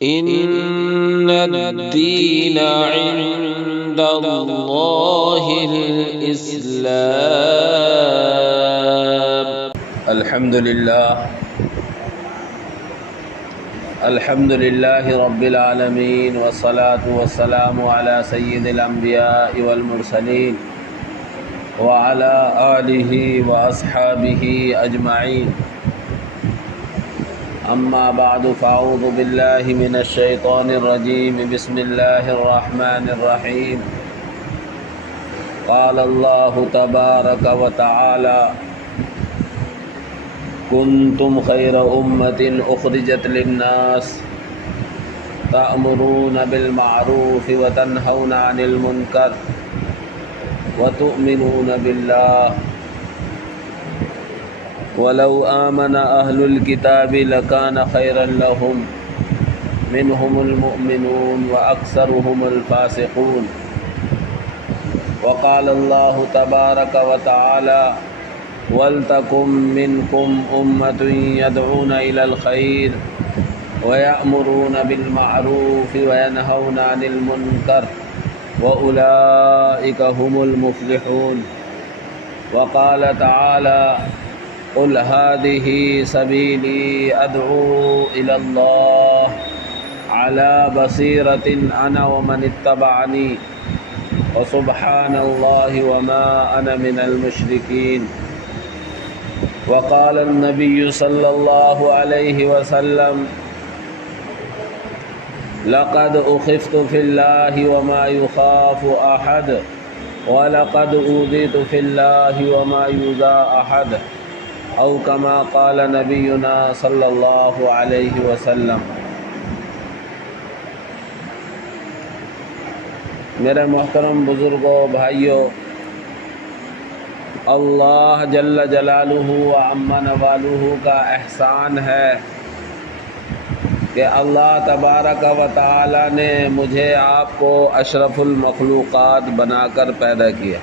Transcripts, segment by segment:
إن الدين عند الله الإسلام. الحمد لله رب العالمين، والصلاة والسلام على سيد الأنبياء والمرسلين وعلى آله وأصحابه أجمعين. أما بعد، فأعوذ بالله من الشيطان الرجيم. بسم الله الرحمن الرحيم. قال الله تبارك وتعالى: كنتم خير أمة أخرجت للناس تأمرون بالمعروف وتنهون عن المنكر وتؤمنون بالله ولو آمن أهل الكتاب لكان خيرا لهم منهم المؤمنون وأكثرهم الفاسقون. وقال الله تبارك وتعالى: وَلْتَكُن مِّنكُمْ أُمَّةٌ يَدْعُونَ إِلَى الْخَيْرِ وَيَأْمُرُونَ بِالْمَعْرُوفِ وَيَنْهَوْنَ عَنِ الْمُنكَرِ وَأُولَٰئِكَ هُمُ الْمُفْلِحُونَ. وقال تعالى: قُلْ هَٰذِهِ سَبِيلِي أَدْعُو إِلَى اللَّهِ عَلَىٰ بَصِيرَةٍ أَنَا وَمَنِ اتَّبَعَنِي وَسُبْحَانَ اللَّهِ وَمَا أَنَا مِنَ الْمُشْرِكِينَ. وقال النبي صلى الله عليه وسلم: لقد أخفت في الله وما يخاف أحد ولقد أوذيت في الله وما يؤذى أحد، أو كما قال نبينا صلی اللہ علیہ وسلم. میرے محترم بزرگوں، بھائیوں، اللہ جل جلالہ و عم نوالہ کا احسان ہے کہ اللہ تبارک و تعالی نے مجھے آپ کو اشرف المخلوقات بنا کر پیدا کیا.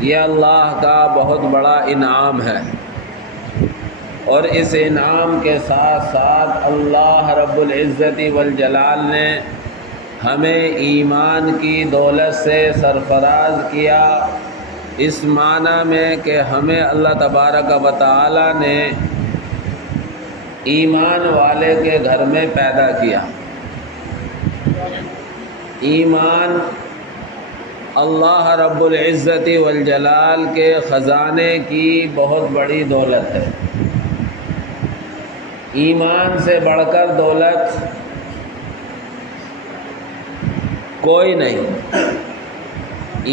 یہ اللہ کا بہت بڑا انعام ہے، اور اس انعام کے ساتھ ساتھ اللہ رب العزت والجلال نے ہمیں ایمان کی دولت سے سرفراز کیا، اس معنی میں کہ ہمیں اللہ تبارک و تعالی نے ایمان والے کے گھر میں پیدا کیا. ایمان اللہ رب العزت والجلال کے خزانے کی بہت بڑی دولت ہے. ایمان سے بڑھ کر دولت کوئی نہیں.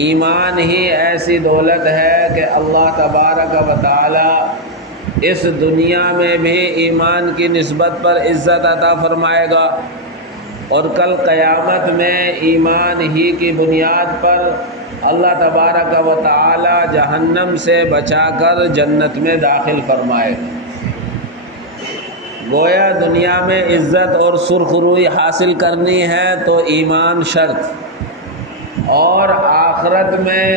ایمان ہی ایسی دولت ہے کہ اللہ تبارک و تعالی اس دنیا میں بھی ایمان کی نسبت پر عزت عطا فرمائے گا، اور کل قیامت میں ایمان ہی کی بنیاد پر اللہ تبارک و تعالی جہنم سے بچا کر جنت میں داخل فرمائے گا. گویا دنیا میں عزت اور سرخ روئی حاصل کرنی ہے تو ایمان شرط، اور آخرت میں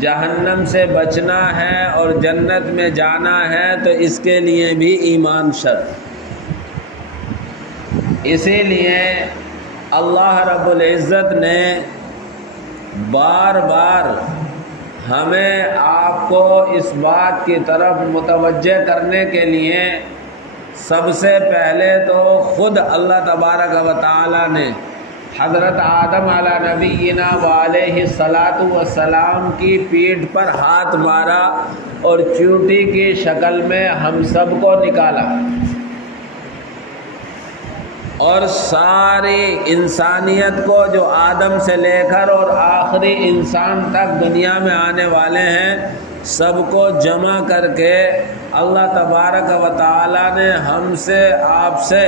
جہنم سے بچنا ہے اور جنت میں جانا ہے تو اس کے لیے بھی ایمان شرط. اسی لیے اللہ رب العزت نے بار بار ہمیں آپ کو اس بات کی طرف متوجہ کرنے کے لیے سب سے پہلے تو خود اللہ تبارک و تعالی نے حضرت آدم علی نبینا وعلیہ الصلاۃ والسلام کی پیٹھ پر ہاتھ مارا اور چیونٹی کی شکل میں ہم سب کو نکالا، اور ساری انسانیت کو جو آدم سے لے کر اور آخری انسان تک دنیا میں آنے والے ہیں سب کو جمع کر کے اللہ تبارک و تعالی نے ہم سے، آپ سے،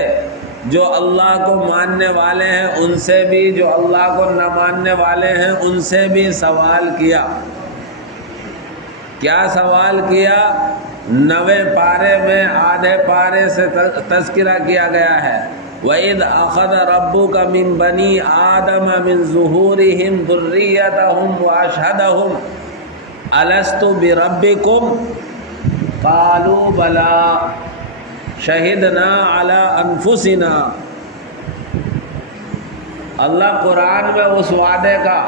جو اللہ کو ماننے والے ہیں ان سے بھی، جو اللہ کو نہ ماننے والے ہیں ان سے بھی سوال کیا. کیا سوال کیا؟ 9 پارے میں آدھے پارے سے تذکرہ کیا گیا ہے. وَإِذْ أَخَذَ رَبُّكَ مِنْ بَنِي آدَمَ مِنْ ظُهُورِهِمْ ذُرِّيَّتَهُمْ وَأَشْهَدَهُمْ أَلَسْتُ بِرَبِّكُمْ. قالوا بلا شہدنا علی انفسنا۔ اللہ قرآن میں اس وعدے کا،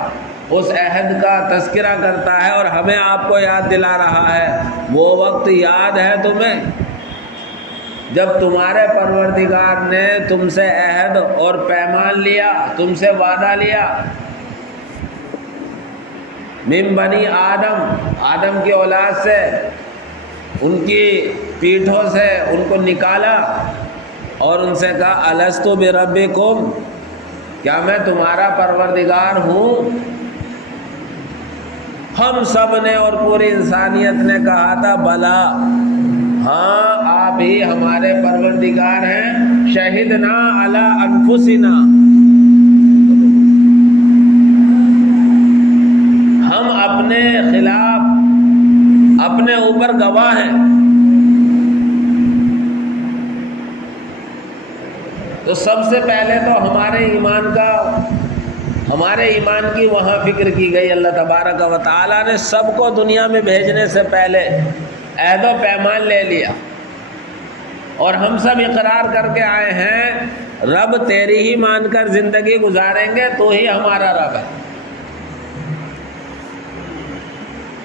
اس عہد کا تذکرہ کرتا ہے اور ہمیں آپ کو یاد دلا رہا ہے۔ وہ وقت یاد ہے تمہیں جب تمہارے پروردگار نے تم سے عہد اور پیمان لیا، تم سے وعدہ لیا، من بنی آدم کی اولاد سے، ان کی پیٹھوں سے ان کو نکالا اور ان سے کہا الستُ بربکم، کیا میں تمہارا پروردگار ہوں؟ ہم سب نے اور پوری انسانیت نے کہا تھا بلا، ہاں آپ ہی ہمارے پروردگار ہیں۔ شہدنا علی انفسنا، ہم اپنے خلاف اپنے اوپر گواہ ہیں۔ تو سب سے پہلے تو ہمارے ایمان کی وہاں فکر کی گئی۔ اللہ تبارک و تعالیٰ نے سب کو دنیا میں بھیجنے سے پہلے عہد و پیمان لے لیا، اور ہم سب اقرار کر کے آئے ہیں رب تیری ہی مان کر زندگی گزاریں گے، تو ہی ہمارا رب ہے۔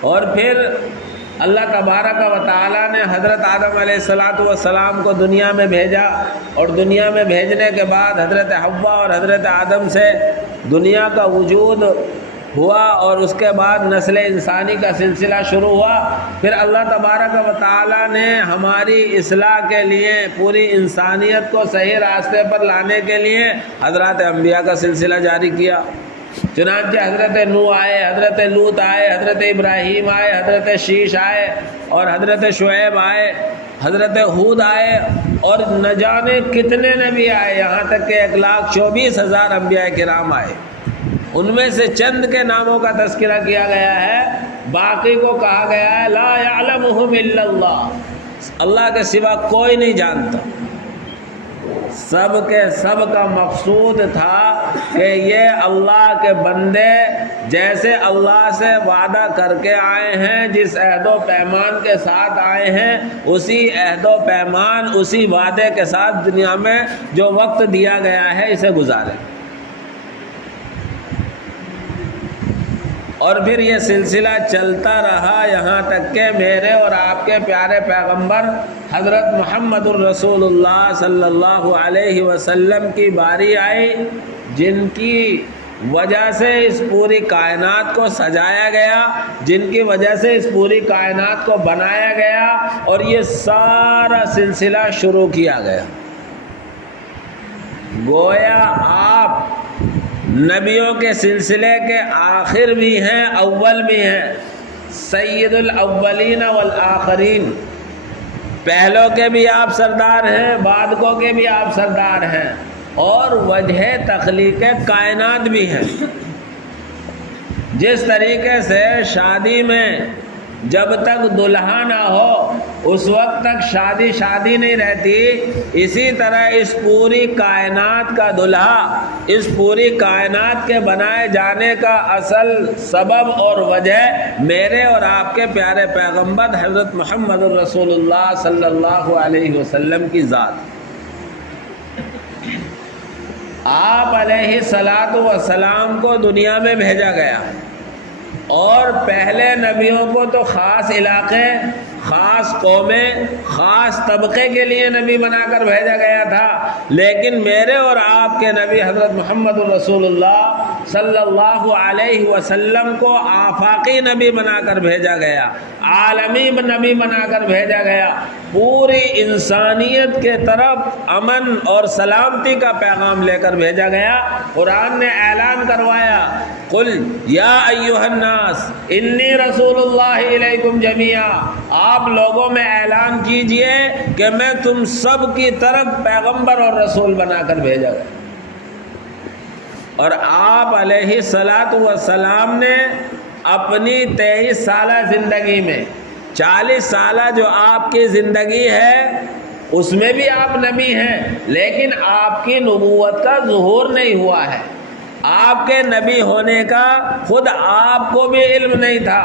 اور پھر اللہ تبارک و تعالیٰ نے حضرت آدم علیہ السلام کو دنیا میں بھیجا، اور دنیا میں بھیجنے کے بعد حضرت حوا اور حضرت آدم سے دنیا کا وجود ہوا، اور اس کے بعد نسل انسانی کا سلسلہ شروع ہوا۔ پھر اللہ تبارک و تعالیٰ نے ہماری اصلاح کے لیے، پوری انسانیت کو صحیح راستے پر لانے کے لیے حضرات انبیاء کا سلسلہ جاری کیا۔ چنانچہ حضرت نوح آئے، حضرت لوط آئے، حضرت ابراہیم آئے، حضرت شیش آئے، اور حضرت شعیب آئے، حضرت ہود آئے، اور نہ جانے کتنے نبی آئے، یہاں تک کہ 1,24,000 انبیاء کرام آئے۔ ان میں سے چند کے ناموں کا تذکرہ کیا گیا ہے، باقی کو کہا گیا ہے لا یعلمہم الا اللہ، اللہ کے سوا کوئی نہیں جانتا۔ سب کے سب کا مقصود تھا کہ یہ اللہ کے بندے جیسے اللہ سے وعدہ کر کے آئے ہیں، جس عہد و پیمان کے ساتھ آئے ہیں، اسی عہد و پیمان، اسی وعدے کے ساتھ دنیا میں جو وقت دیا گیا ہے اسے گزاریں۔ اور پھر یہ سلسلہ چلتا رہا یہاں تک کہ میرے اور آپ کے پیارے پیغمبر حضرت محمد الرسول اللہ صلی اللہ علیہ وسلم کی باری آئی، جن کی وجہ سے اس پوری کائنات کو سجایا گیا، جن کی وجہ سے اس پوری کائنات کو بنایا گیا، اور یہ سارا سلسلہ شروع کیا گیا۔ گویا آپ نبیوں کے سلسلے کے آخر بھی ہیں، اول بھی ہیں، سید الاولین والآخرین، پہلوں کے بھی آپ سردار ہیں، بعدکوں کے بھی آپ سردار ہیں، اور وجہ تخلیق کائنات بھی ہیں۔ جس طریقے سے شادی میں جب تک دلہا نہ ہو اس وقت تک شادی نہیں رہتی، اسی طرح اس پوری کائنات کا دلہا، اس پوری کائنات کے بنائے جانے کا اصل سبب اور وجہ میرے اور آپ کے پیارے پیغمبر حضرت محمد الرسول اللہ صلی اللہ علیہ وسلم کی ذات۔ آپ علیہ الصلاۃ والسلام کو دنیا میں بھیجا گیا، اور پہلے نبیوں کو تو خاص علاقے، خاص قومیں، خاص طبقے کے لیے نبی بنا کر بھیجا گیا تھا، لیکن میرے اور آپ کے نبی حضرت محمد الرسول اللہ صلی اللہ علیہ وسلم کو آفاقی نبی بنا کر بھیجا گیا، عالمی نبی بنا کر بھیجا گیا، پوری انسانیت کے طرف امن اور سلامتی کا پیغام لے کر بھیجا گیا۔ قرآن نے اعلان کروایا قل یا ایھا الناس انی رسول اللہ الیکم جمیعا، آپ لوگوں میں اعلان کیجئے کہ میں تم سب کی طرف پیغمبر اور رسول بنا کر بھیجا گیا۔ اور آپ علیہ الصلاۃ والسلام نے اپنی 23 سالہ زندگی میں، 40 سالہ جو آپ کی زندگی ہے اس میں بھی آپ نبی ہیں، لیکن آپ کی نبوت کا ظہور نہیں ہوا ہے، آپ کے نبی ہونے کا خود آپ کو بھی علم نہیں تھا،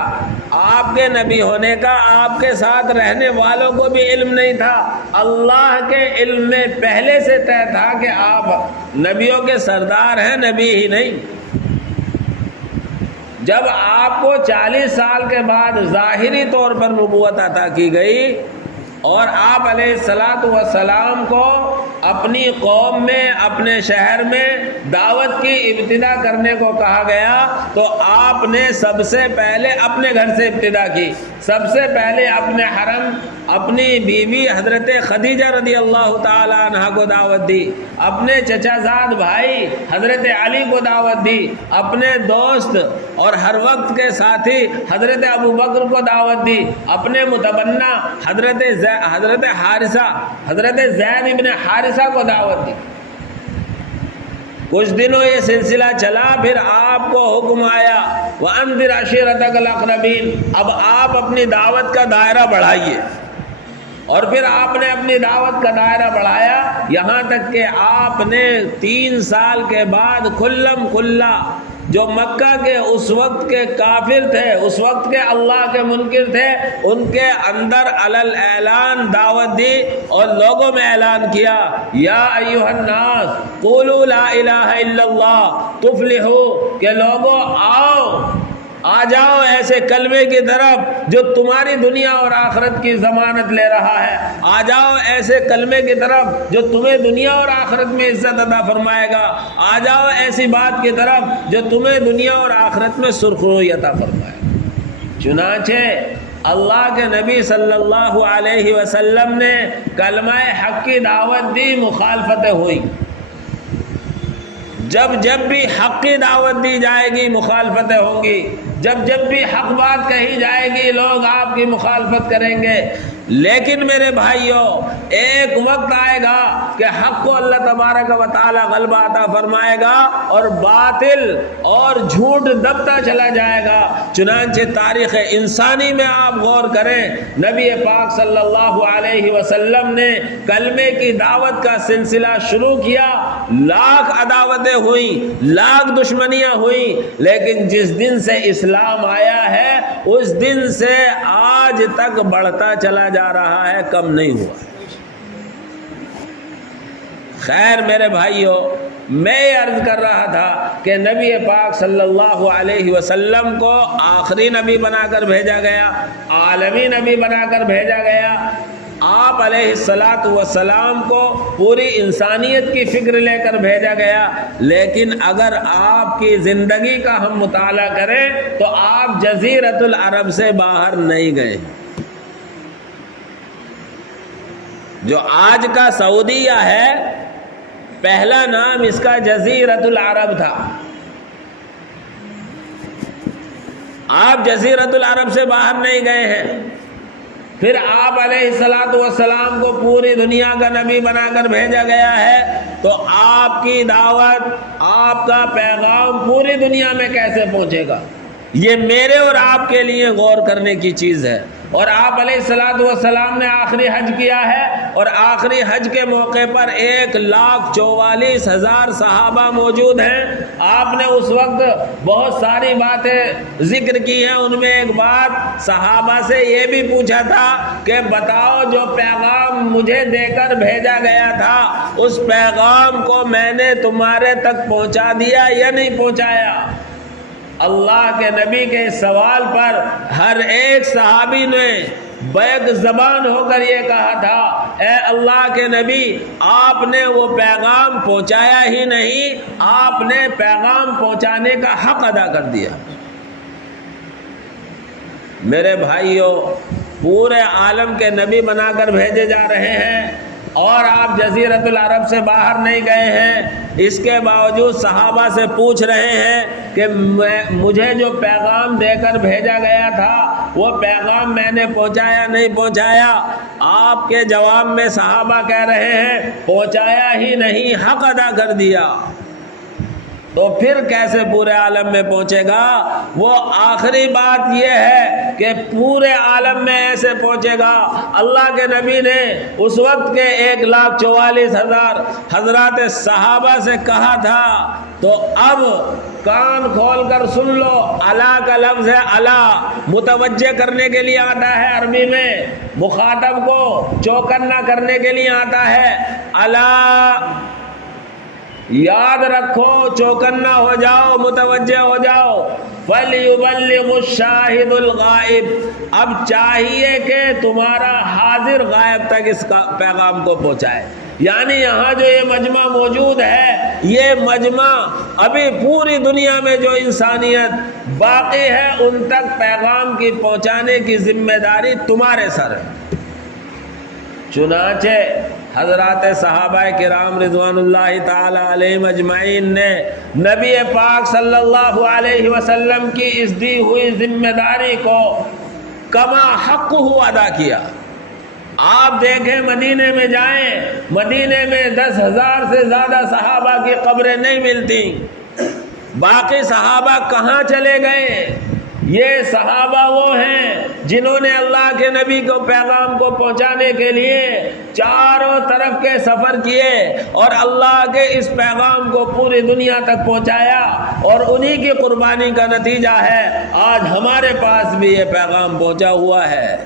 آپ کے نبی ہونے کا آپ کے ساتھ رہنے والوں کو بھی علم نہیں تھا۔ اللہ کے علم میں پہلے سے طے تھا کہ آپ نبیوں کے سردار ہیں، نبی ہی نہیں۔ جب آپ کو 40 سال کے بعد ظاہری طور پر نبوت عطا کی گئی اور آپ علیہ الصلاۃ والسلام کو اپنی قوم میں، اپنے شہر میں دعوت کی ابتدا کرنے کو کہا گیا، تو آپ نے سب سے پہلے اپنے گھر سے ابتدا کی۔ سب سے پہلے اپنے حرم، اپنی بیوی حضرت خدیجہ رضی اللہ تعالی عنہ کو دعوت دی، اپنے چچا زاد بھائی حضرت علی کو دعوت دی، اپنے دوست اور ہر وقت کے ساتھی حضرت ابو بکر کو دعوت دی، اپنے متبنہ حضرت حارثہ، حضرت زید ابن حارثہ کو دعوت دی۔ کچھ دنوں یہ سلسلہ چلا، پھر آپ کو حکم آیا وَأَنذِرْ عَشِيرَتَكَ الْأَقْرَبِينَ، اب آپ اپنی دعوت کا دائرہ بڑھائیے۔ اور پھر آپ نے اپنی دعوت کا دائرہ بڑھایا، یہاں تک کہ آپ نے 3 سال کے بعد کھلم کھلا جو مکہ کے اس وقت کے کافر تھے، اس وقت کے اللہ کے منکر تھے، ان کے اندر علل اعلان دعوت دی اور لوگوں میں اعلان کیا، یا ایھا الناس قولوا لا الہ الا اللہ تفلحوا، کہ لوگوں آ جاؤ ایسے کلمے کی طرف جو تمہاری دنیا اور آخرت کی ضمانت لے رہا ہے، آ جاؤ ایسے کلمے کی طرف جو تمہیں دنیا اور آخرت میں عزت عطا فرمائے گا، آ جاؤ ایسی بات کی طرف جو تمہیں دنیا اور آخرت میں سرخروئی عطا فرمائے گا۔ چنانچہ اللہ کے نبی صلی اللہ علیہ وسلم نے کلمہ حق کی دعوت دی، مخالفتیں ہوئی۔ جب بھی حق کی دعوت دی جائے گی مخالفتیں ہوں گی، جب بھی حق بات کہی جائے گی لوگ آپ کی مخالفت کریں گے، لیکن میرے بھائیوں ایک وقت آئے گا کہ حق کو اللہ تبارک و تعالی غلبہ عطا فرمائے گا اور باطل اور جھوٹ دبتا چلا جائے گا۔ چنانچہ تاریخ انسانی میں آپ غور کریں، نبی پاک صلی اللہ علیہ وسلم نے کلمے کی دعوت کا سلسلہ شروع کیا، لاکھ عداوتیں ہوئیں، لاکھ دشمنیاں ہوئیں، لیکن جس دن سے اسلام آیا ہے اس دن سے آج تک بڑھتا چلا جا رہا ہے، کم نہیں ہوا۔ خیر میرے بھائیوں، میں یہ عرض کر رہا تھا کہ نبی پاک صلی اللہ علیہ وسلم کو آخری نبی بنا کر بھیجا گیا، عالمی نبی بنا کر بھیجا گیا۔ آپ علیہ الصلاۃ والسلام کو پوری انسانیت کی فکر لے کر بھیجا گیا، لیکن اگر آپ کی زندگی کا ہم مطالعہ کریں تو آپ جزیرۃ العرب سے باہر نہیں گئے۔ جو آج کا سعودیہ ہے، پہلا نام اس کا جزیرۃ العرب تھا۔ آپ جزیرۃ العرب سے باہر نہیں گئے ہیں۔ پھر آپ علیہ الصلاۃ والسلام کو پوری دنیا کا نبی بنا کر بھیجا گیا ہے، تو آپ کی دعوت، آپ کا پیغام پوری دنیا میں کیسے پہنچے گا؟ یہ میرے اور آپ کے لیے غور کرنے کی چیز ہے۔ اور آپ علیہ الصلاۃ والسلام نے آخری حج کیا ہے، اور آخری حج کے موقع پر 1,44,000 صحابہ موجود ہیں۔ آپ نے اس وقت بہت ساری باتیں ذکر کی ہیں، ان میں ایک بات صحابہ سے یہ بھی پوچھا تھا کہ بتاؤ جو پیغام مجھے دے کر بھیجا گیا تھا اس پیغام کو میں نے تمہارے تک پہنچا دیا یا نہیں پہنچایا؟ اللہ کے نبی کے سوال پر ہر ایک صحابی نے بیک زبان ہو کر یہ کہا تھا، اے اللہ کے نبی، آپ نے وہ پیغام پہنچایا ہی نہیں، آپ نے پیغام پہنچانے کا حق ادا کر دیا۔ میرے بھائیوں، پورے عالم کے نبی بنا کر بھیجے جا رہے ہیں اور آپ جزیرۃ العرب سے باہر نہیں گئے ہیں، اس کے باوجود صحابہ سے پوچھ رہے ہیں کہ مجھے جو پیغام دے کر بھیجا گیا تھا وہ پیغام میں نے پہنچایا نہیں پہنچایا؟ آپ کے جواب میں صحابہ کہہ رہے ہیں پہنچایا ہی نہیں، حق ادا کر دیا۔ تو پھر کیسے پورے عالم میں پہنچے گا؟ وہ آخری بات یہ ہے کہ پورے عالم میں ایسے پہنچے گا۔ اللہ کے نبی نے اس وقت کے 1,44,000 حضرات صحابہ سے کہا تھا تو اب کان کھول کر سن لو، الا کا لفظ ہے، الا متوجہ کرنے کے لیے آتا ہے عربی میں، مخاطب کو چوکنا کرنے کے لیے آتا ہے، الا یاد رکھو، چوکنا ہو جاؤ، متوجہ ہو جاؤ، فَلْيُبَلِّغُ الشَّاهِدُ الْغَائِبُ، اب چاہیے کہ تمہارا حاضر غائب تک اس کا پیغام کو پہنچائے۔ یعنی یہاں جو یہ مجمع موجود ہے، یہ مجمع ابھی پوری دنیا میں جو انسانیت باقی ہے ان تک پیغام کی پہنچانے کی ذمہ داری تمہارے سر ہے۔ چنانچہ حضرات صحابہ کرام رضوان اللہ تعالی علیہم اجمعین نے نبی پاک صلی اللہ علیہ وسلم کی اس دی ہوئی ذمہ داری کو کما حق ادا کیا۔ آپ دیکھیں مدینے میں جائیں، مدینے میں 10,000 سے زیادہ صحابہ کی قبریں نہیں ملتی، باقی صحابہ کہاں چلے گئے؟ یہ صحابہ وہ ہیں جنہوں نے اللہ کے نبی کو پیغام کو پہنچانے کے لیے چاروں طرف کے سفر کیے اور اللہ کے اس پیغام کو پوری دنیا تک پہنچایا، اور انہی کی قربانی کا نتیجہ ہے آج ہمارے پاس بھی یہ پیغام پہنچا ہوا ہے۔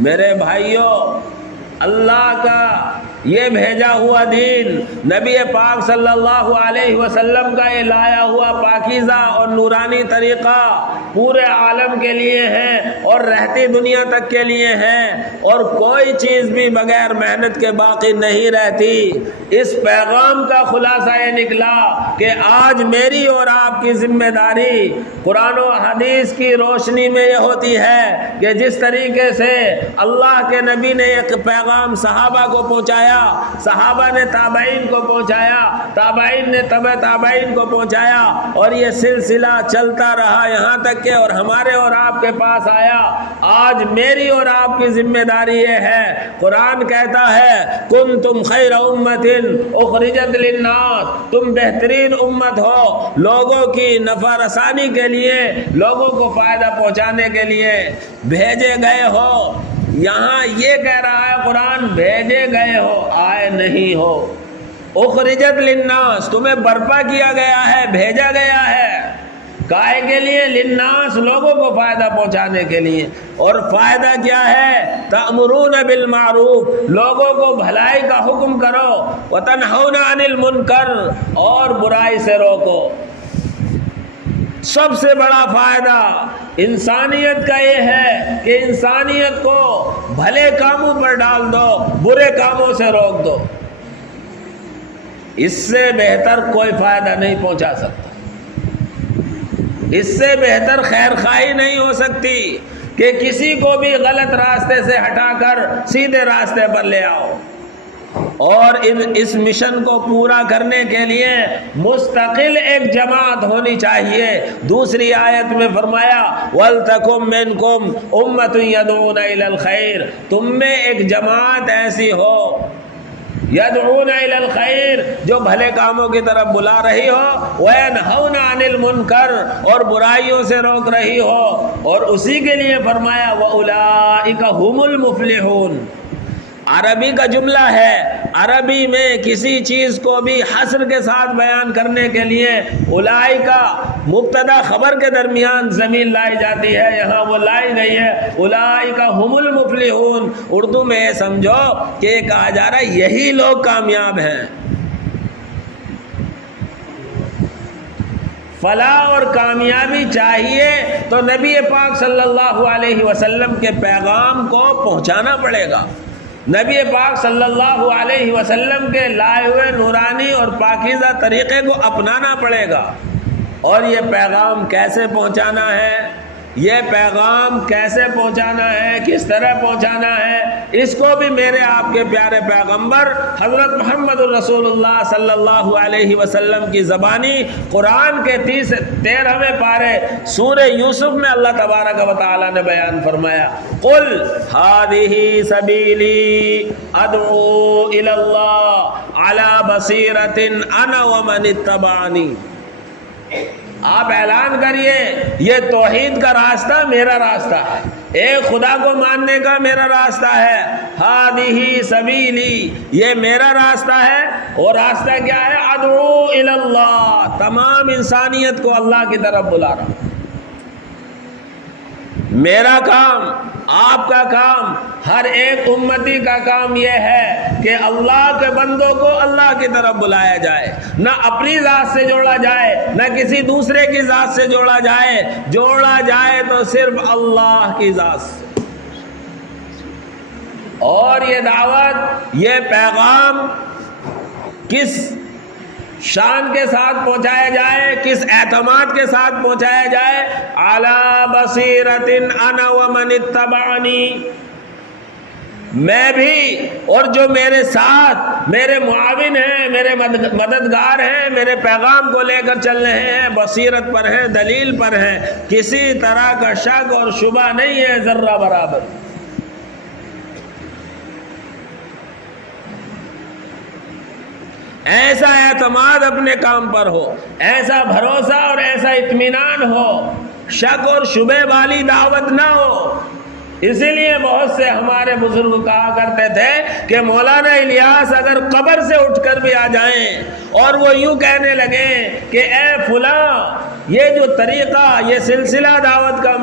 میرے بھائیوں، اللہ کا یہ بھیجا ہوا دین، نبی پاک صلی اللہ علیہ وسلم کا یہ لایا ہوا پاکیزہ اور نورانی طریقہ پورے عالم کے لیے ہے اور رہتی دنیا تک کے لیے ہے، اور کوئی چیز بھی بغیر محنت کے باقی نہیں رہتی۔ اس پیغام کا خلاصہ یہ نکلا کہ آج میری اور آپ کی ذمہ داری قرآن و حدیث کی روشنی میں یہ ہوتی ہے کہ جس طریقے سے اللہ کے نبی نے ایک پیغام صحابہ کو پہنچایا، صحابہ نے تابعین کو پہنچایا، تابعین نے تبع تابعین کو پہنچایا، اور یہ سلسلہ چلتا رہا یہاں تک کہ اور ہمارے اور آپ کے پاس آیا۔ آج میری اور آپ کی ذمہ داری یہ ہے، قرآن کہتا ہے کنتم خیر امت اخرجت للناس، تم بہترین امت ہو لوگوں کی نفع رسانی کے لیے، لوگوں کو فائدہ پہنچانے کے لیے بھیجے گئے ہو۔ یہاں یہ کہہ رہا ہے قرآن بھیجے گئے ہو، آئے نہیں ہو۔ اخرجت للناس، تمہیں برپا کیا گیا ہے، بھیجا گیا ہے، کائے کے لیے؟ للناس، لوگوں کو فائدہ پہنچانے کے لیے۔ اور فائدہ کیا ہے؟ تأمرون بالمعروف، لوگوں کو بھلائی کا حکم کرو، وتنہون عن المنکر، اور برائی سے روکو۔ سب سے بڑا فائدہ انسانیت کا یہ ہے کہ انسانیت کو بھلے کاموں پر ڈال دو، برے کاموں سے روک دو۔ اس سے بہتر کوئی فائدہ نہیں پہنچا سکتا، اس سے بہتر خیر خواہی نہیں ہو سکتی کہ کسی کو بھی غلط راستے سے ہٹا کر سیدھے راستے پر لے آؤ۔ اور اس مشن کو پورا کرنے کے لیے مستقل ایک جماعت ہونی چاہیے۔ دوسری آیت میں فرمایا وَلْتَكُمْ مِنْكُمْ أُمَّةٌ يَدْعُونَ إِلَى الْخَيْرِ، تم میں ایک جماعت ایسی ہو یدعون الی الخیر، جو بھلے کاموں کی طرف بلا رہی ہو، وینہون عن المنکر، اور برائیوں سے روک رہی ہو۔ اور اسی کے لیے فرمایا وَأُولَئِكَ هُمُ الْمُفْلِحُونَ۔ عربی کا جملہ ہے، عربی میں کسی چیز کو بھی حصر کے ساتھ بیان کرنے کے لیے اولئک کا مبتدا خبر کے درمیان ضمیر لائی جاتی ہے، یہاں وہ لائی گئی ہے اولئک هم المفلحون۔ اردو میں یہ سمجھو کہ یہ کہا جا رہا ہے یہی لوگ کامیاب ہیں۔ فلاح اور کامیابی چاہیے تو نبی پاک صلی اللہ علیہ وسلم کے پیغام کو پہنچانا پڑے گا، نبی پاک صلی اللہ علیہ وسلم کے لائے ہوئے نورانی اور پاکیزہ طریقے کو اپنانا پڑے گا۔ اور یہ پیغام کیسے پہنچانا ہے، یہ پیغام کیسے پہنچانا ہے، کس طرح پہنچانا ہے، اس کو بھی میرے آپ کے پیارے پیغمبر حضرت محمد الرسول اللہ صلی اللہ علیہ وسلم کی زبانی قرآن کے 13ویں پارے سورہ یوسف میں اللہ تبارک و تعالی نے بیان فرمایا قل ہذہ سبیلی ادعو الی اللہ علی بصیرۃ انا ومن اتبعنی۔ آپ اعلان کریے یہ توحید کا راستہ میرا راستہ ہے، ایک خدا کو ماننے کا میرا راستہ ہے، ہادی سبیلی، یہ میرا راستہ ہے۔ اور راستہ کیا ہے؟ ادعو الی اللہ، تمام انسانیت کو اللہ کی طرف بلا رہا ہوں۔ میرا کام، آپ کا کام، ہر ایک امتی کا کام یہ ہے کہ اللہ کے بندوں کو اللہ کی طرف بلایا جائے، نہ اپنی ذات سے جوڑا جائے، نہ کسی دوسرے کی ذات سے جوڑا جائے تو صرف اللہ کی ذات سے۔ اور یہ دعوت، یہ پیغام کس شان کے ساتھ پہنچایا جائے، کس اعتماد کے ساتھ پہنچایا جائے؟ علی بصیرۃ انا ومن اتبعنی، میں بھی اور جو میرے ساتھ میرے معاون ہیں، میرے مددگار ہیں، میرے پیغام کو لے کر چل رہے ہیں، بصیرت پر ہیں، دلیل پر ہیں، کسی طرح کا شک اور شبہ نہیں ہے ذرہ برابر۔ ایسا اعتماد اپنے کام پر ہو، ایسا بھروسہ اور ایسا اطمینان ہو، شک اور شبہ والی دعوت نہ ہو۔ اسی لیے بہت سے ہمارے بزرگ کہا کرتے تھے کہ مولانا الیاس اگر قبر سے اٹھ کر بھی آ جائیں اور وہ یوں کہنے لگیں کہ اے فلاں، یہ جو طریقہ، یہ سلسلہ دعوت کا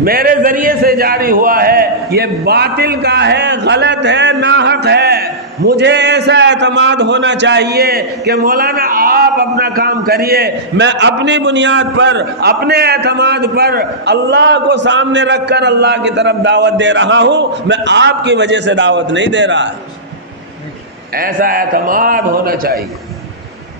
میرے ذریعے سے جاری ہوا ہے، یہ باطل کا ہے، غلط ہے، ناحق ہے، مجھے ایسا اعتماد ہونا چاہیے کہ مولانا آپ اپنا کام کریے، میں اپنی بنیاد پر، اپنے اعتماد پر اللہ کو سامنے رکھ کر اللہ کی طرف دعوت دے رہا ہوں، میں آپ کی وجہ سے دعوت نہیں دے رہا۔ ایسا اعتماد ہونا چاہیے۔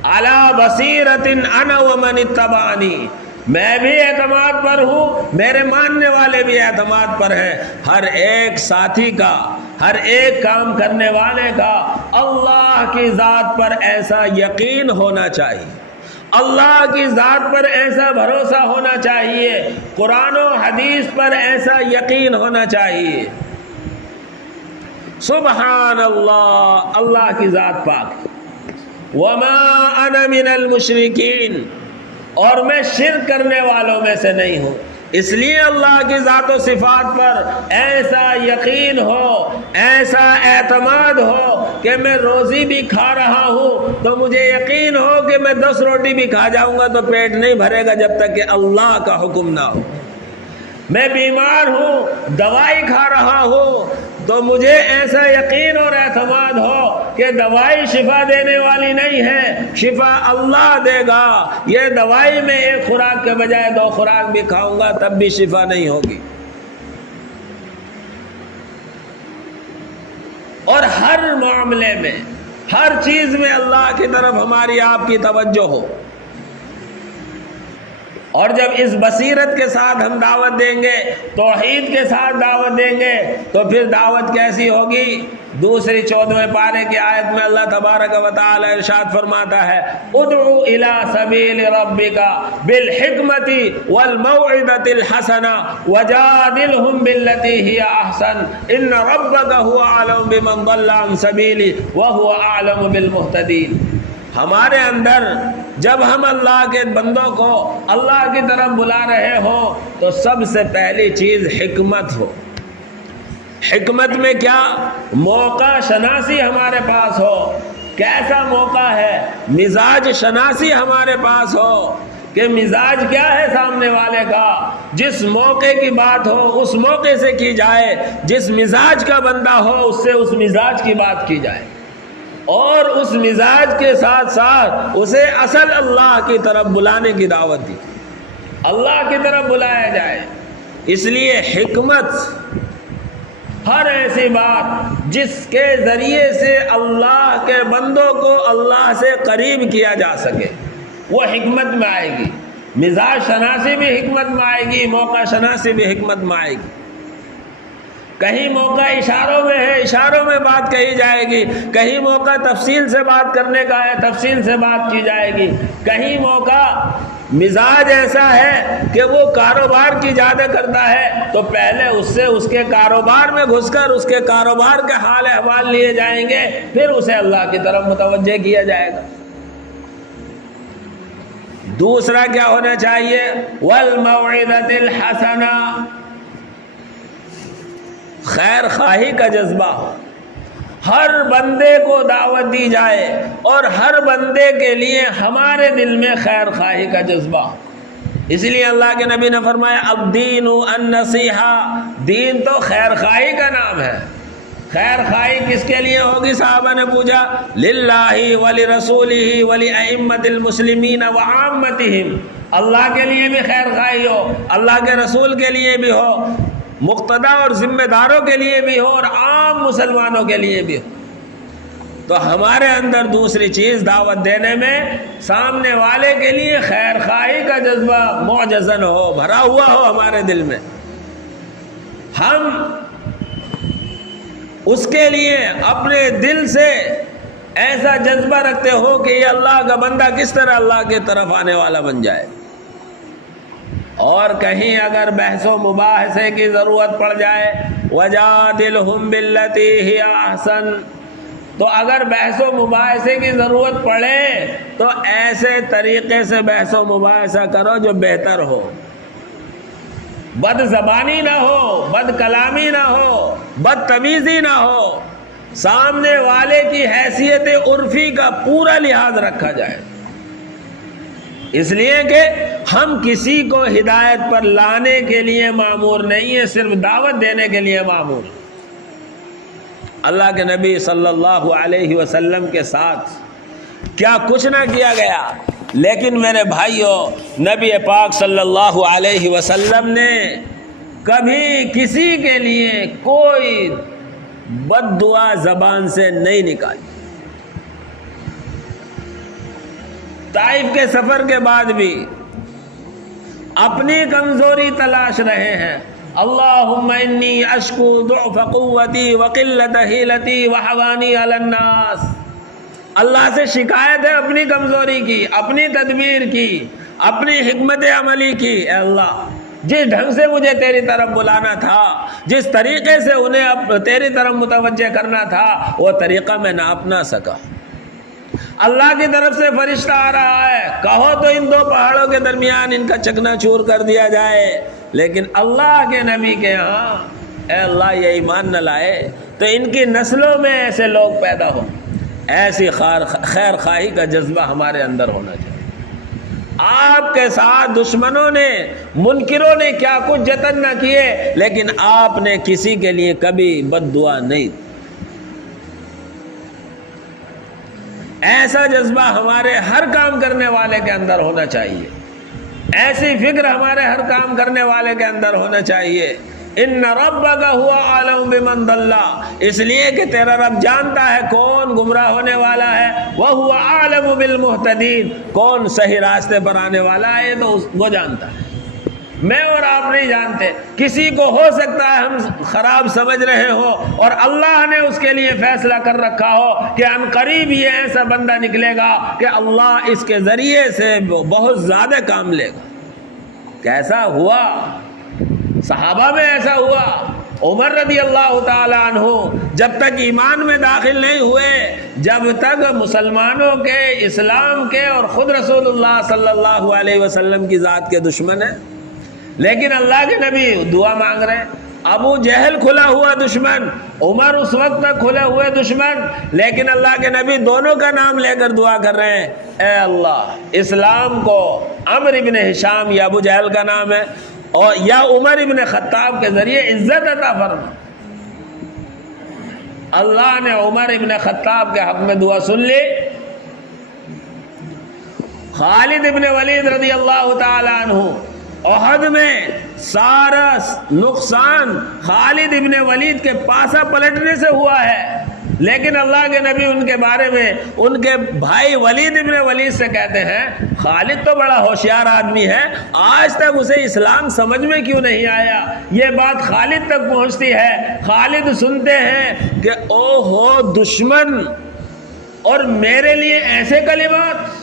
علی بصیرۃ انا ومن اتبعنی، میں بھی اعتماد پر ہوں، میرے ماننے والے بھی اعتماد پر ہیں۔ ہر ایک ساتھی کا، ہر ایک کام کرنے والے کا اللہ کی ذات پر ایسا یقین ہونا چاہیے، اللہ کی ذات پر ایسا بھروسہ ہونا چاہیے، قرآن و حدیث پر ایسا یقین ہونا چاہیے۔ سبحان اللہ، اللہ کی ذات پاک۔ وما انا من المشرکین، اور میں شرک کرنے والوں میں سے نہیں ہوں۔ اس لیے اللہ کی ذات و صفات پر ایسا یقین ہو، ایسا اعتماد ہو کہ میں روزی بھی کھا رہا ہوں تو مجھے یقین ہو کہ میں 10 روٹی بھی کھا جاؤں گا تو پیٹ نہیں بھرے گا جب تک کہ اللہ کا حکم نہ ہو۔ میں بیمار ہوں، دوائی کھا رہا ہوں تو مجھے ایسا یقین اور اعتماد ہو کہ دوائی شفا دینے والی نہیں ہے، شفا اللہ دے گا۔ یہ دوائی میں ایک خوراک کے بجائے 2 خوراک بھی کھاؤں گا تب بھی شفا نہیں ہوگی۔ اور ہر معاملے میں، ہر چیز میں اللہ کی طرف ہماری آپ کی توجہ ہو۔ اور جب اس بصیرت کے ساتھ ہم دعوت دیں گے، توحید کے ساتھ دعوت دیں گے، تو پھر دعوت کیسی ہوگی؟ دوسری 14ویں پارے کی آیت میں اللہ تبارک و تعالی ارشاد فرماتا ہے، ادعو الی سبیل ربک بالحکمت والموعظۃ الحسنہ وجادلہم باللتی ہی احسن ان ربک هو اعلم بمن ضل عن سبیلہ وهو اعلم بالمہتدین۔ ہمارے اندر جب ہم اللہ کے بندوں کو اللہ کی طرف بلا رہے ہوں تو سب سے پہلی چیز حکمت ہو۔ حکمت میں کیا؟ موقع شناسی ہمارے پاس ہو۔ کیسا موقع ہے؟ مزاج شناسی ہمارے پاس ہو کہ مزاج کیا ہے سامنے والے کا، جس موقع کی بات ہو اس موقع سے کی جائے، جس مزاج کا بندہ ہو اس سے اس مزاج کی بات کی جائے، اور اس مزاج کے ساتھ ساتھ اسے اصل اللہ کی طرف بلانے کی دعوت دی، اللہ کی طرف بلایا جائے۔ اس لیے حکمت، ہر ایسی بات جس کے ذریعے سے اللہ کے بندوں کو اللہ سے قریب کیا جا سکے وہ حکمت میں آئے گی۔ مزاج شناسی بھی حکمت میں آئے گی، موقع شناسی بھی حکمت میں آئے گی۔ کہیں موقع اشاروں میں ہے، اشاروں میں بات کہی جائے گی، کہیں موقع تفصیل سے بات کرنے کا ہے، تفصیل سے بات کی جائے گی، کہیں موقع مزاج ایسا ہے کہ وہ کاروبار کی زیادہ کرتا ہے تو پہلے اس سے اس کے کاروبار میں گھس کر اس کے کاروبار کے حال احوال لیے جائیں گے، پھر اسے اللہ کی طرف متوجہ کیا جائے گا۔ دوسرا کیا ہونا چاہیے؟ والموعظۃ الحسنہ، خیر خواہی کا جذبہ ہو، ہر بندے کو دعوت دی جائے اور ہر بندے کے لیے ہمارے دل میں خیر خواہی کا جذبہ ہو۔ اس لیے اللہ کے نبی نے فرمایا الدین النصیحہ، دین تو خیر خواہی کا نام ہے۔ خیر خواہی کس کے لیے ہوگی؟ صحابہ نے پوچھا، للہ ولرسولہ ولائمۃ المسلمین وعامتہم، اللہ کے لیے بھی خیر خواہی ہو، اللہ کے رسول کے لیے بھی ہو، مقتدی اور ذمہ داروں کے لیے بھی ہو، اور عام مسلمانوں کے لیے بھی ہو۔ تو ہمارے اندر دوسری چیز دعوت دینے میں سامنے والے کے لیے خیر خواہی کا جذبہ معجزن ہو، بھرا ہوا ہو ہمارے دل میں، ہم اس کے لیے اپنے دل سے ایسا جذبہ رکھتے ہو کہ یہ اللہ کا بندہ کس طرح اللہ کی طرف آنے والا بن جائے۔ اور کہیں اگر بحث و مباحثے کی ضرورت پڑ جائے، وَجَادِلْهُمْ بِالَّتِي هِيَ أَحْسَنُ، تو اگر بحث و مباحثے کی ضرورت پڑے تو ایسے طریقے سے بحث و مباحثہ کرو جو بہتر ہو، بد زبانی نہ ہو، بد کلامی نہ ہو، بدتمیزی نہ ہو، سامنے والے کی حیثیت عرفی کا پورا لحاظ رکھا جائے، اس لیے کہ ہم کسی کو ہدایت پر لانے کے لیے مامور نہیں ہے، صرف دعوت دینے کے لیے مامور۔ اللہ کے نبی صلی اللہ علیہ وسلم کے ساتھ کیا کچھ نہ کیا گیا، لیکن میرے بھائیوں، نبی پاک صلی اللہ علیہ وسلم نے کبھی کسی کے لیے کوئی بد دعا زبان سے نہیں نکالی۔ طائف کے سفر کے بعد بھی اپنی کمزوری تلاش رہے ہیں، اللہم انی اشکو ضعف قوتی وقلت حیلتی وحوانی علی الناس، اللہ سے شکایت ہے اپنی کمزوری کی، اپنی تدبیر کی، اپنی حکمت عملی کی۔ اے اللہ، جس ڈھنگ سے مجھے تیری طرف بلانا تھا، جس طریقے سے انہیں تیری طرف متوجہ کرنا تھا، وہ طریقہ میں نہ اپنا سکا۔ اللہ کی طرف سے فرشتہ آ رہا ہے، کہو تو ان دو پہاڑوں کے درمیان ان کا چکنا چور کر دیا جائے، لیکن اللہ کے نبی کے ہاں اے اللہ یہ ایمان نہ لائے تو ان کی نسلوں میں ایسے لوگ پیدا ہو۔ ایسی خیر خواہی کا جذبہ ہمارے اندر ہونا چاہیے۔ آپ کے ساتھ دشمنوں نے، منکروں نے کیا کچھ جتن نہ کیے، لیکن آپ نے کسی کے لیے کبھی بد دعا نہیں دی۔ ایسا جذبہ ہمارے ہر کام کرنے والے کے اندر ہونا چاہیے، ایسی فکر ہمارے ہر کام کرنے والے کے اندر ہونا چاہیے۔ ان ربک هو اعلم بمن ضل، اس لیے کہ تیرا رب جانتا ہے کون گمراہ ہونے والا ہے، وهو اعلم بالمهتدین، کون صحیح راستے پر آنے والا ہے تو وہ جانتا ہے، میں اور آپ نہیں جانتے۔ کسی کو ہو سکتا ہے ہم خراب سمجھ رہے ہو اور اللہ نے اس کے لیے فیصلہ کر رکھا ہو کہ ان قریب یہ ایسا بندہ نکلے گا کہ اللہ اس کے ذریعے سے بہت زیادہ کام لے گا۔ کیسا ہوا؟ صحابہ میں ایسا ہوا۔ عمر رضی اللہ تعالی عنہ جب تک ایمان میں داخل نہیں ہوئے، جب تک مسلمانوں کے، اسلام کے اور خود رسول اللہ صلی اللہ علیہ وسلم کی ذات کے دشمن ہیں، لیکن اللہ کے نبی دعا مانگ رہے ہیں۔ ابو جہل کھلا ہوا دشمن، عمر اس وقت تک کھلے ہوئے دشمن، لیکن اللہ کے نبی دونوں کا نام لے کر دعا کر رہے ہیں، اے اللہ اسلام کو عمر ابن ہشام یا ابو جہل کا نام ہے اور یا عمر ابن خطاب کے ذریعے عزت عطا فرما۔ اللہ نے عمر ابن خطاب کے حق میں دعا سن لی۔ خالد ابن ولید رضی اللہ تعالی عنہ، احد میں سارا نقصان خالد ابن ولید کے پاسا پلٹنے سے ہوا ہے، لیکن اللہ کے نبی ان کے بارے میں ان کے بھائی ولید ابن ولید سے کہتے ہیں، خالد تو بڑا ہوشیار آدمی ہے، آج تک اسے اسلام سمجھ میں کیوں نہیں آیا؟ یہ بات خالد تک پہنچتی ہے، خالد سنتے ہیں کہ او ہو دشمن اور میرے لیے ایسے کلمات۔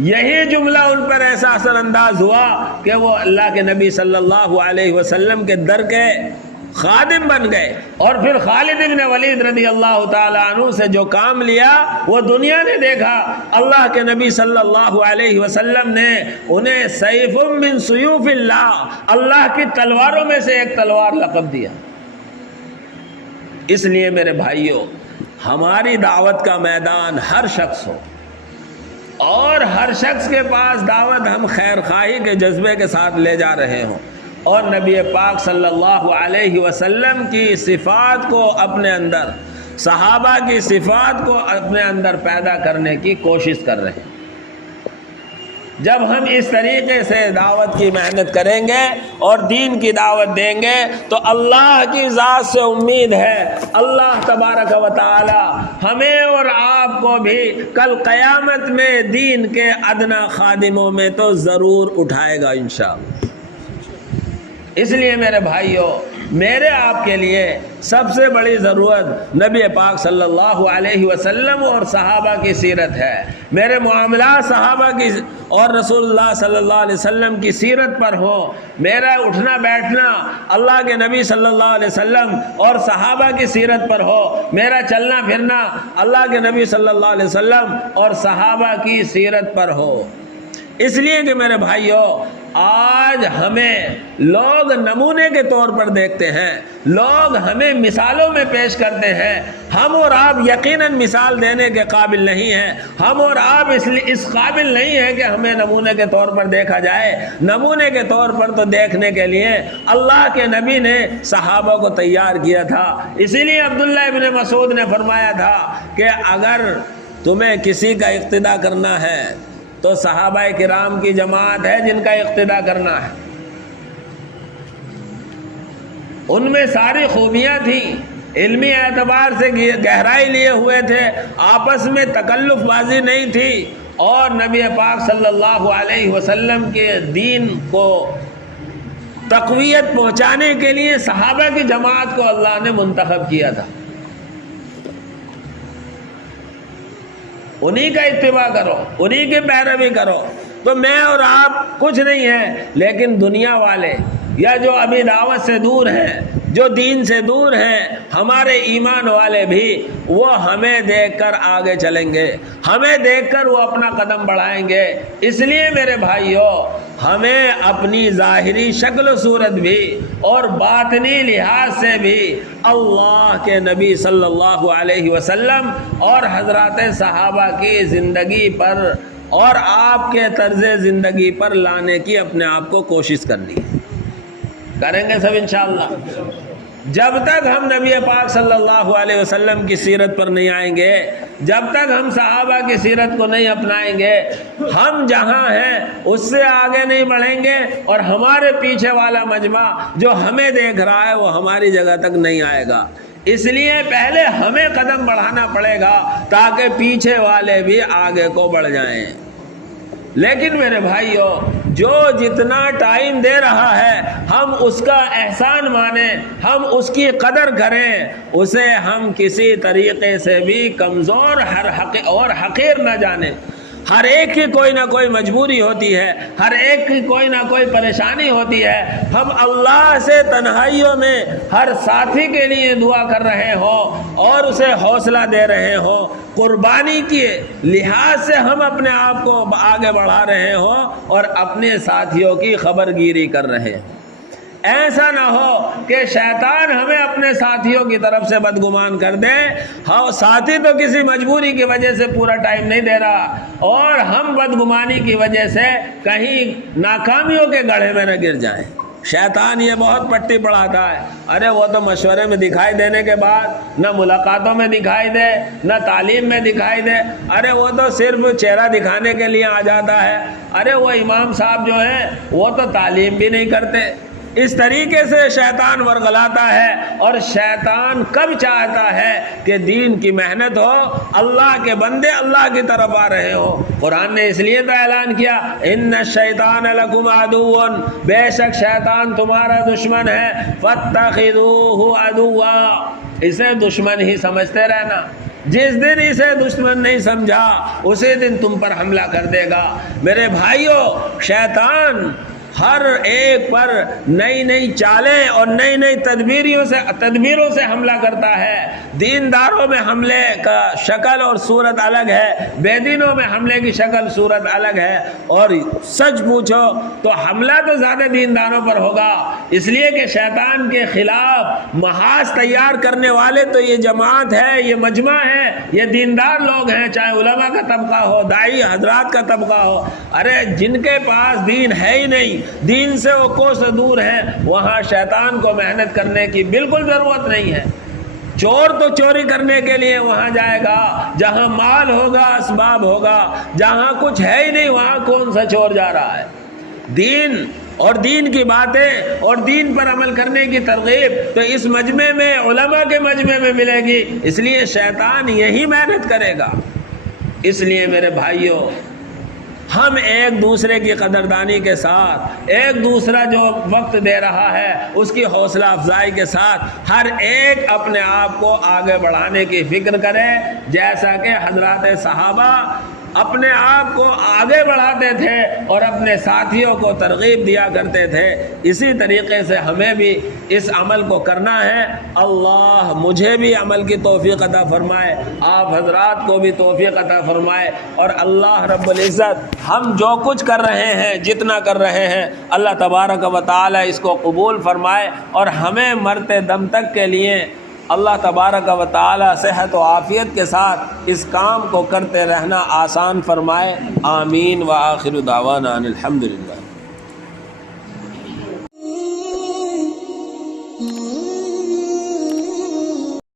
یہی جملہ ان پر ایسا اثر انداز ہوا کہ وہ اللہ کے نبی صلی اللہ علیہ وسلم کے در کے خادم بن گئے، اور پھر خالد بن ولید رضی اللہ تعالی عنہ سے جو کام لیا وہ دنیا نے دیکھا۔ اللہ کے نبی صلی اللہ علیہ وسلم نے انہیں سیف من سیوف اللہ، اللہ کی تلواروں میں سے ایک تلوار لقب دیا۔ اس لیے میرے بھائیوں، ہماری دعوت کا میدان ہر شخص ہو، اور ہر شخص کے پاس دعوت ہم خیر خواہی کے جذبے کے ساتھ لے جا رہے ہوں، اور نبی پاک صلی اللہ علیہ وسلم کی صفات کو اپنے اندر، صحابہ کی صفات کو اپنے اندر پیدا کرنے کی کوشش کر رہے ہیں۔ جب ہم اس طریقے سے دعوت کی محنت کریں گے اور دین کی دعوت دیں گے تو اللہ کی ذات سے امید ہے اللہ تبارک و تعالی ہمیں اور آپ کو بھی کل قیامت میں دین کے ادنا خادموں میں تو ضرور اٹھائے گا انشاءاللہ۔ اس لیے میرے بھائیوں، میرے آپ کے لیے سب سے بڑی ضرورت نبی پاک صلی اللہ علیہ وسلم اور صحابہ کی سیرت ہے۔ میرے معاملات صحابہ کی اور رسول اللہ صلی اللہ علیہ وسلم کی سیرت پر ہو، میرا اٹھنا بیٹھنا اللہ کے نبی صلی اللہ علیہ وسلم اور صحابہ کی سیرت پر ہو، میرا چلنا پھرنا اللہ کے نبی صلی اللہ علیہ وسلم اور صحابہ کی سیرت پر ہو۔ اس لیے کہ میرے بھائیوں، آج ہمیں لوگ نمونے کے طور پر دیکھتے ہیں، لوگ ہمیں مثالوں میں پیش کرتے ہیں، ہم اور آپ یقیناً مثال دینے کے قابل نہیں ہیں، ہم اور آپ اس قابل نہیں ہیں کہ ہمیں نمونے کے طور پر دیکھا جائے۔ نمونے کے طور پر تو دیکھنے کے لیے اللہ کے نبی نے صحابہ کو تیار کیا تھا۔ اسی لیے عبداللہ ابن مسعود نے فرمایا تھا کہ اگر تمہیں کسی کا اقتداء کرنا ہے تو صحابہ کرام کی جماعت ہے جن کا اقتداء کرنا ہے۔ ان میں ساری خوبیاں تھیں، علمی اعتبار سے گہرائی لیے ہوئے تھے، آپس میں تکلف بازی نہیں تھی، اور نبی پاک صلی اللہ علیہ وسلم کے دین کو تقویت پہنچانے کے لیے صحابہ کی جماعت کو اللہ نے منتخب کیا تھا۔ انہی کا اتباع کرو، انہی کی پیروی کرو۔ تو میں اور آپ کچھ نہیں ہیں، لیکن دنیا والے یا جو ابھی دعوت سے دور ہیں، جو دین سے دور ہیں، ہمارے ایمان والے بھی وہ ہمیں دیکھ کر آگے چلیں گے، ہمیں دیکھ کر وہ اپنا قدم بڑھائیں گے۔ اس لیے میرے بھائیوں، ہمیں اپنی ظاہری شکل و صورت بھی اور باطنی لحاظ سے بھی اللہ کے نبی صلی اللہ علیہ وسلم اور حضرات صحابہ کی زندگی پر اور آپ کے طرز زندگی پر لانے کی اپنے آپ کو کوشش کرنی ہے۔ کریں گے سب انشاءاللہ۔ جب تک ہم نبی پاک صلی اللہ علیہ وسلم کی سیرت پر نہیں آئیں گے، جب تک ہم صحابہ کی سیرت کو نہیں اپنائیں گے، ہم جہاں ہیں اس سے آگے نہیں بڑھیں گے، اور ہمارے پیچھے والا مجمع جو ہمیں دیکھ رہا ہے وہ ہماری جگہ تک نہیں آئے گا۔ اس لیے پہلے ہمیں قدم بڑھانا پڑے گا تاکہ پیچھے والے بھی آگے کو بڑھ جائیں۔ لیکن میرے بھائیوں، جو جتنا ٹائم دے رہا ہے ہم اس کا احسان مانیں، ہم اس کی قدر کریں، اسے ہم کسی طریقے سے بھی کمزور اور حقیر نہ جانیں۔ ہر ایک کی کوئی نہ کوئی مجبوری ہوتی ہے، ہر ایک کی کوئی نہ کوئی پریشانی ہوتی ہے۔ ہم اللہ سے تنہائیوں میں ہر ساتھی کے لیے دعا کر رہے ہوں اور اسے حوصلہ دے رہے ہوں، قربانی کے لحاظ سے ہم اپنے آپ کو آگے بڑھا رہے ہوں اور اپنے ساتھیوں کی خبرگیری کر رہے ہیں۔ ایسا نہ ہو کہ شیطان ہمیں اپنے ساتھیوں کی طرف سے بدگمان کر دے، ہاں ساتھی تو کسی مجبوری کی وجہ سے پورا ٹائم نہیں دے رہا، اور ہم بدگمانی کی وجہ سے کہیں ناکامیوں کے گڑھے میں نہ گر جائیں۔ شیطان یہ بہت پٹی پڑھاتا ہے، ارے وہ تو مشورے میں دکھائی دینے کے بعد نہ ملاقاتوں میں دکھائی دے، نہ تعلیم میں دکھائی دے، ارے وہ تو صرف چہرہ دکھانے کے لیے آ جاتا ہے، ارے وہ امام صاحب جو ہیں وہ تو تعلیم بھی نہیں کرتے۔ اس طریقے سے شیطان ورغلاتا ہے، اور شیطان کب چاہتا ہے کہ دین کی محنت ہو، اللہ کے بندے اللہ کی طرف آ رہے ہو۔ قرآن نے اس لیے تو اعلان کیا، ان الشیطان لکم عدو، بے شک شیطان تمہارا دشمن ہے، فاتخذوہ عدوا، اسے دشمن ہی سمجھتے رہنا۔ جس دن اسے دشمن نہیں سمجھا اسی دن تم پر حملہ کر دے گا۔ میرے بھائیوں، شیطان ہر ایک پر نئی نئی چالیں اور نئی نئی تدبیروں سے حملہ کرتا ہے۔ دینداروں میں حملے کا شکل اور صورت الگ ہے، بے دینوں میں حملے کی شکل صورت الگ ہے، اور سچ پوچھو تو حملہ تو زیادہ دینداروں پر ہوگا، اس لیے کہ شیطان کے خلاف محاذ تیار کرنے والے تو یہ جماعت ہے، یہ مجمع ہے، یہ دیندار لوگ ہیں، چاہے علماء کا طبقہ ہو، داعی حضرات کا طبقہ ہو۔ ارے جن کے پاس دین ہے ہی نہیں، دین سے وہ کوس دور ہیں، وہاں شیطان کو محنت کرنے کی بالکل ضرورت نہیں ہے۔ چور تو چوری کرنے کے لیے وہاں جائے گا جہاں مال ہوگا، اسباب ہوگا، جہاں کچھ ہے ہی نہیں وہاں کون سا چور جا رہا ہے؟ دین اور دین کی باتیں اور دین پر عمل کرنے کی ترغیب تو اس مجمع میں، علماء کے مجمع میں ملے گی، اس لیے شیطان یہی محنت کرے گا۔ اس لیے میرے بھائیوں، ہم ایک دوسرے کی قدردانی کے ساتھ، ایک دوسرا جو وقت دے رہا ہے اس کی حوصلہ افزائی کے ساتھ ہر ایک اپنے آپ کو آگے بڑھانے کی فکر کرے، جیسا کہ حضرات صحابہ اپنے آپ کو آگے بڑھاتے تھے اور اپنے ساتھیوں کو ترغیب دیا کرتے تھے، اسی طریقے سے ہمیں بھی اس عمل کو کرنا ہے۔ اللہ مجھے بھی عمل کی توفیق عطا فرمائے، آپ حضرات کو بھی توفیق عطا فرمائے، اور اللہ رب العزت ہم جو کچھ کر رہے ہیں، جتنا کر رہے ہیں، اللہ تبارک و تعالی اس کو قبول فرمائے، اور ہمیں مرتے دم تک کے لیے اللہ تبارک و تعالی صحت و عافیت کے ساتھ اس کام کو کرتے رہنا آسان فرمائے۔ آمین۔ وآخر دعوانا ان الحمدللہ۔